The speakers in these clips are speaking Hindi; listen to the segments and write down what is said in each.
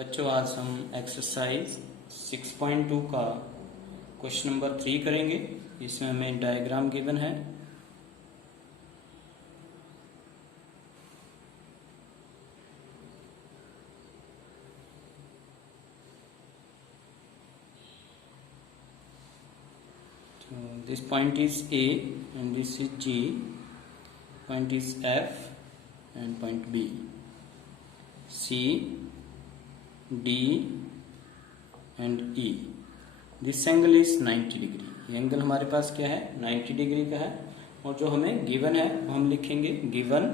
बच्चों आज हम एक्सरसाइज 6.2 का क्वेश्चन नंबर 3 करेंगे। इसमें हमें डायग्राम गिवन है। So this point is A and this is G, point is F and point B, C, D and E. This angle is 90 degree. ये एंगल हमारे पास क्या है, 90 डिग्री का है। और जो हमें गिवन है वो हम लिखेंगे given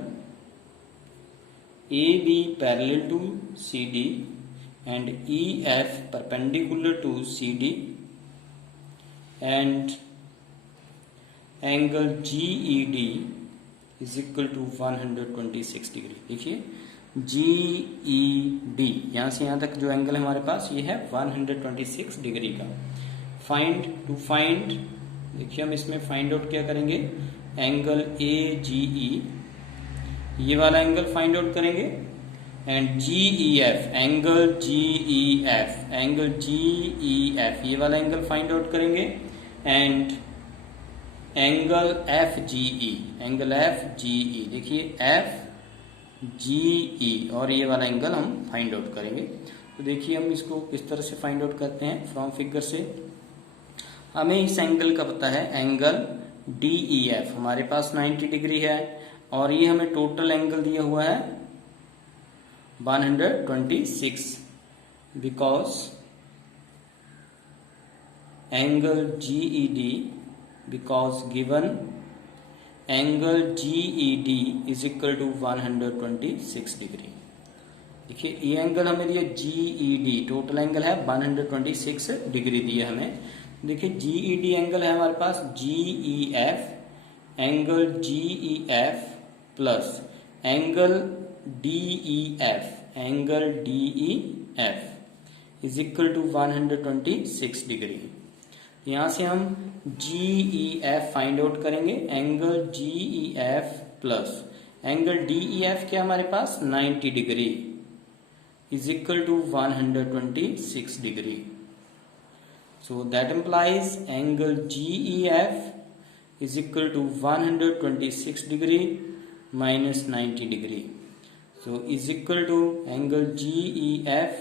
A B parallel to C D and E F perpendicular to C D and angle G E D is equal to 126 degree. देखिए जी ई डी, यहाँ से यहाँ तक जो एंगल हमारे पास ये है 126 डिग्री का। फाइंड देखिए हम इसमें फाइंड आउट क्या करेंगे, एंगल ए जी ई, ये वाला एंगल फाइंड आउट करेंगे and G E F, angle G E F, angle G E F, ये वाला एंगल फाइंड आउट करेंगे and angle F G E, angle F G E, देखिए एफ जी ई, और ये वाला एंगल हम फाइंड आउट करेंगे। तो देखिए हम इसको किस तरह से फाइंड आउट करते हैं। फ्रॉम फिगर से हमें इस एंगल का पता है, एंगल डी ई एफ हमारे पास 90 डिग्री है और ये हमें टोटल एंगल दिया हुआ है 126, because angle G E D, because given angle G E D is equal to 126 degree. देखिए ये एंगल हमें दिया G E D, total angle है 126 डिग्री दिया हमें। देखिए जी ई डी एंगल है हमारे पास G E F, angle G E F plus angle D E F, angle D E F is equal to 126 degree. यहाँ से हम G E F find out करेंगे, angle G E F plus angle D E F क्या हमारे पास 90 degree is equal to 126 degree. So that implies angle GEF is equal to 126 degree minus 90 degree. So is equal to angle GEF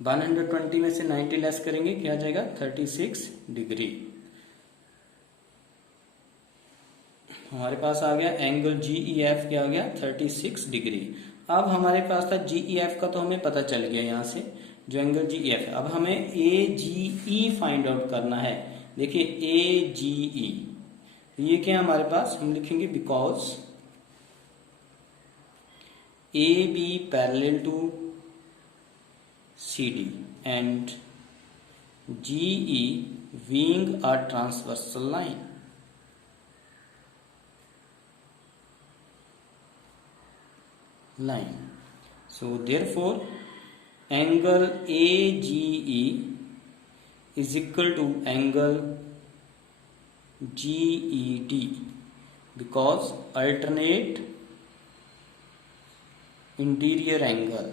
120 में से 90 लेस करेंगे क्या आ जाएगा 36 डिग्री। हमारे पास आ गया एंगल GEF क्या आ गया 36 डिग्री। अब हमारे पास था GEF का तो हमें पता चल गया यहाँ से जो एंगल जी ई एफ है। अब हमें ए जी ई फाइंड आउट करना है। देखिए ए जी ई, ये क्या है हमारे पास, हम लिखेंगे because A B parallel to C D and G E being a transversal line, so therefore angle A G E is equal to angle G E D, because alternate interior angle.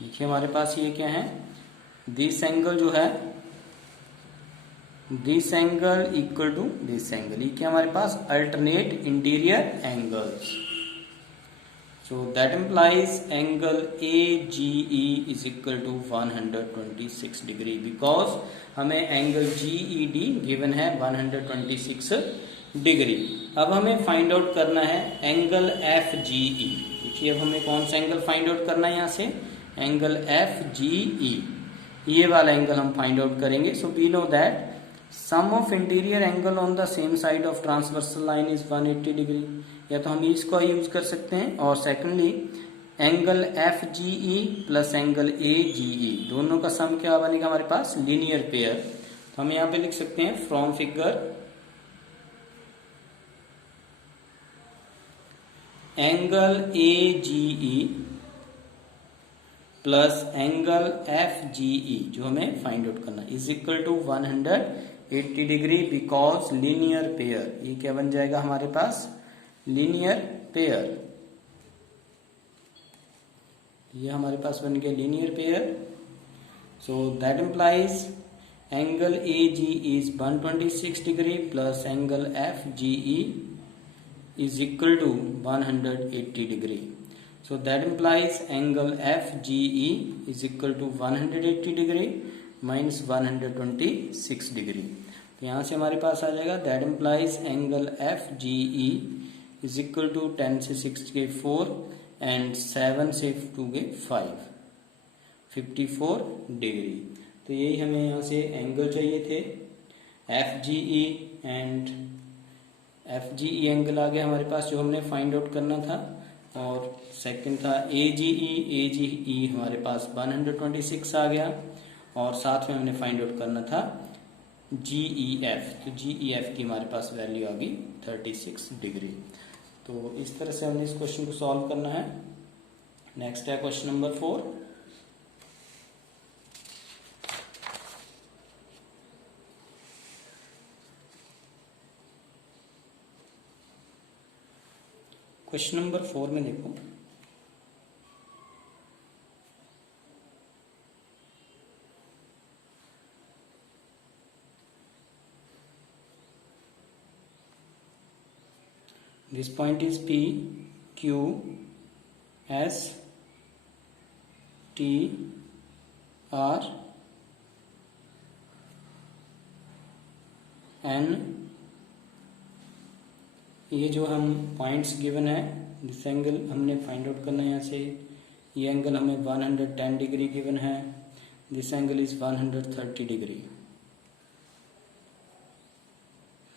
देखिए हमारे पास ये क्या है, दिस एंगल जो है, this angle equal to this angle, ये क्या हमारे पास alternate interior angles. So that implies angle AGE is equal to 126 degree because हमें एंगल GED गिवन है 126 डिग्री। अब हमें फाइंड आउट करना है एंगल FGE। देखिए अब हमें कौन सा एंगल फाइंड आउट करना है, यहाँ से एंगल FGE, ये वाला एंगल हम फाइंड आउट करेंगे। So we know that sum of interior angle on the same side of transversal line is 180 degree, या तो हम इसको यूज कर सकते हैं। और secondly angle F G E plus angle A G E, दोनों का सम क्या बनेगा हमारे पास, लीनियर पेयर। तो हम यहाँ पे लिख सकते हैं from figure angle A G E plus angle F G E, जो हमें फाइंड आउट करना, is equal to 180 degree because linear pair. ये क्या बन जाएगा हमारे पास, लीनियर पेयर। ये हमारे पास बन गया linear pair. So that implies angle AG is 126 degree plus angle FGE is equal to 180 degree. So that implies angle FGE is equal to 180 degree minus 126 degree. तो यहाँ से हमारे पास आ जाएगा that implies angle FGE is equal to 10 से 6 के 4 and 7 से 2 के 5, 54 डिग्री। तो यही हमें यहाँ से एंगल चाहिए थे FGE एंड FGE एंगल आ गया हमारे पास जो हमने फाइंड आउट करना था, और सेकंड था AGE हमारे पास 126 आ गया, और साथ में हमने फाइंड आउट करना था GEF। तो GEF की हमारे पास वैल्यू आ गई 36 डिग्री। तो इस तरह से हमने इस क्वेश्चन को सॉल्व करना है। नेक्स्ट है क्वेश्चन नंबर 4। क्वेश्चन नंबर 4 में देखो, this point is P Q S T R N। ये जो हम पॉइंट्स गिवन है, दिस एंगल हमने फाइंड आउट करना है यहाँ से। ये एंगल हमें 110 डिग्री गिवन है, this angle is 130 degree.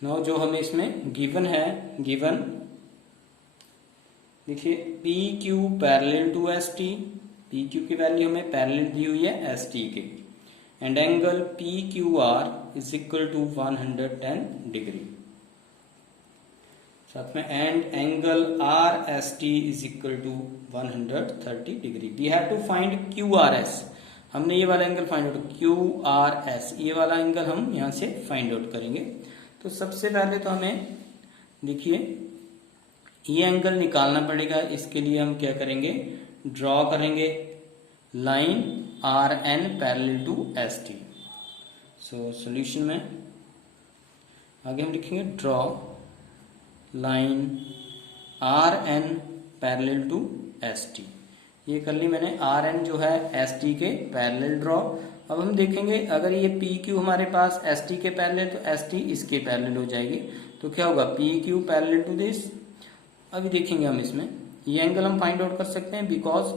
Now जो हमें इसमें गिवन है, गिवन देखिए PQ parallel to ST, PQ की वैल्यू हमें पैरेलल दी हुई है ST के, and angle PQR is equal to 110 degree. साथ में and angle RST is equal to 130 degree. We have to find QRS। हमने ये वाला एंगल फाइंड आउट, QRS ये वाला एंगल हम यहाँ से फाइंड आउट करेंगे। तो सबसे पहले तो हमें देखिए ये एंगल निकालना पड़ेगा। इसके लिए हम क्या करेंगे, ड्रॉ करेंगे line RN parallel to ST। So solution में आगे हम लिखेंगे draw line RN parallel to ST। ये कर ली मैंने, RN जो है ST के पैरेलल ड्रॉ। अब हम देखेंगे अगर ये PQ हमारे पास ST के पैरेलल, तो ST इसके पैरेलल हो जाएगी। तो क्या होगा, PQ पैरेलल टू दिस। अभी देखेंगे हम इसमें ये एंगल हम फाइंड आउट कर सकते हैं, because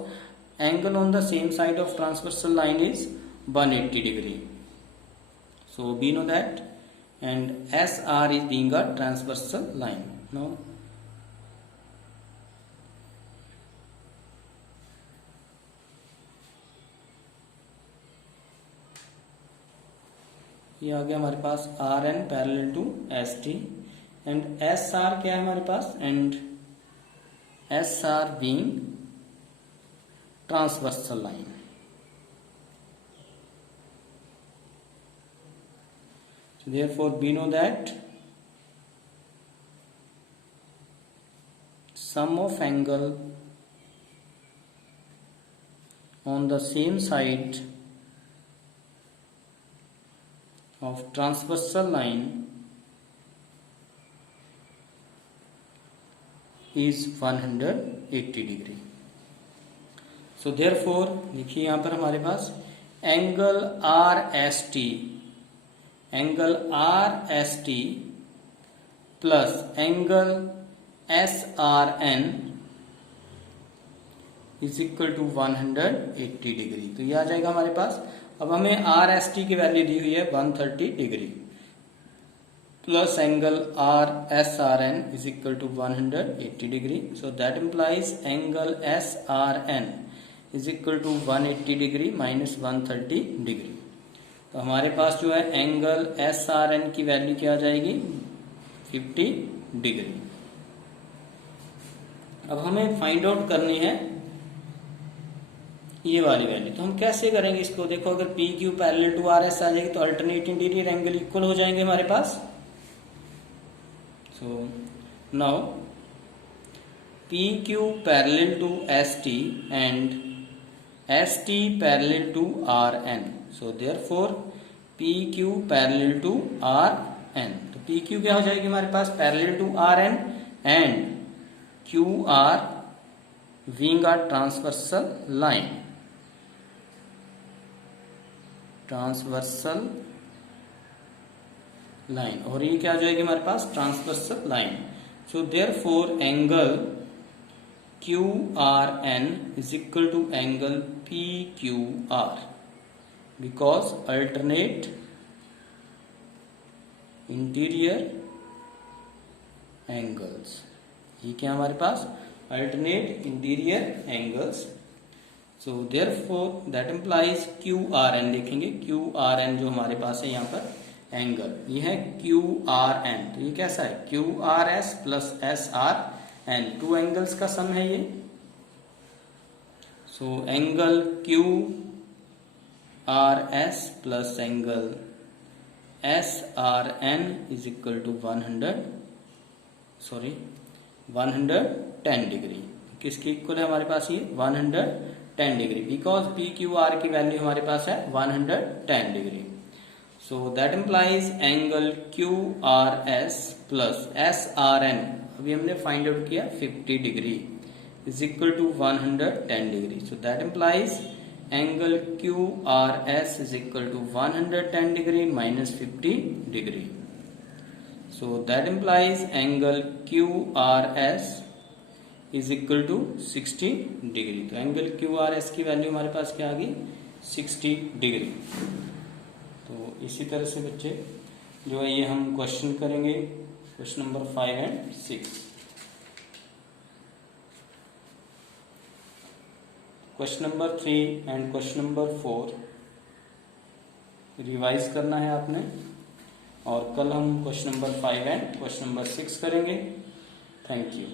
angle on the same side of transversal line is 180 degree. So we know that, and SR is being a transversal line. Now ये आ गया हमारे पास RN parallel to ST, and SR क्या है हमारे पास, and SR being transversal line. So therefore we know that sum of angle on the same side of transversal line is 180 degree. So therefore देखिए यहाँ पर हमारे पास angle RST plus angle SRN is equal to 180 degree. तो ये आ जाएगा हमारे पास। अब हमें RST की वैल्यू दी हुई है 130 degree, plus angle SRN is equal to 180 degree. So that implies angle SRN is equal to 180 degree minus 130 degree. तो हमारे पास जो है एंगल SRN की वैल्यू क्या आ जाएगी, 50 डिग्री। अब हमें फाइंड आउट करनी है ये वाली वैल्यू। तो हम कैसे करेंगे इसको, देखो अगर PQ पैरेलल टू RS आ जाएगी तो अल्टरनेट इंटीरियर एंगल इक्वल हो जाएंगे हमारे पास। So now PQ parallel to ST and ST parallel to RN. So therefore PQ parallel to RN. तो PQ क्या हो जाएगी हमारे पास, parallel to RN, and QR being a transversal line. Transversal line, और ये क्या हो जाएगी हमारे पास, transversal line. So therefore angle QRN is equal to angle PQR because alternate interior angles. ये क्या हमारे पास, alternate interior angles. So therefore that implies QRN, देखेंगे QRN जो हमारे पास है यहाँ पर एंगल, ये है QRN. तो ये कैसा है, QRS plus SRN, two angles का सम है ये. So angle QRS plus angle SRN is equal to 110 degree. किसके इक्वल है हमारे पास, ये 110 डिग्री, बिकॉज PQR की वैल्यू हमारे पास है 110 degree. So that implies angle QRS plus SRN, अभी हमने फाइंड आउट किया 50 degree, is equal to 110 degree. So that implies angle QRS is equal to 110 degree minus 50 degree. So that implies angle QRS is equal to 60 degree. तो एंगल QRS की वैल्यू हमारे पास क्या आ गई, 60 डिग्री. तो इसी तरह से बच्चे जो है ये हम क्वेश्चन करेंगे, question number 5 and 6. Question number 3 and question number 4 revise करना है आपने, और कल हम question number 5 and question number 6 करेंगे. Thank you.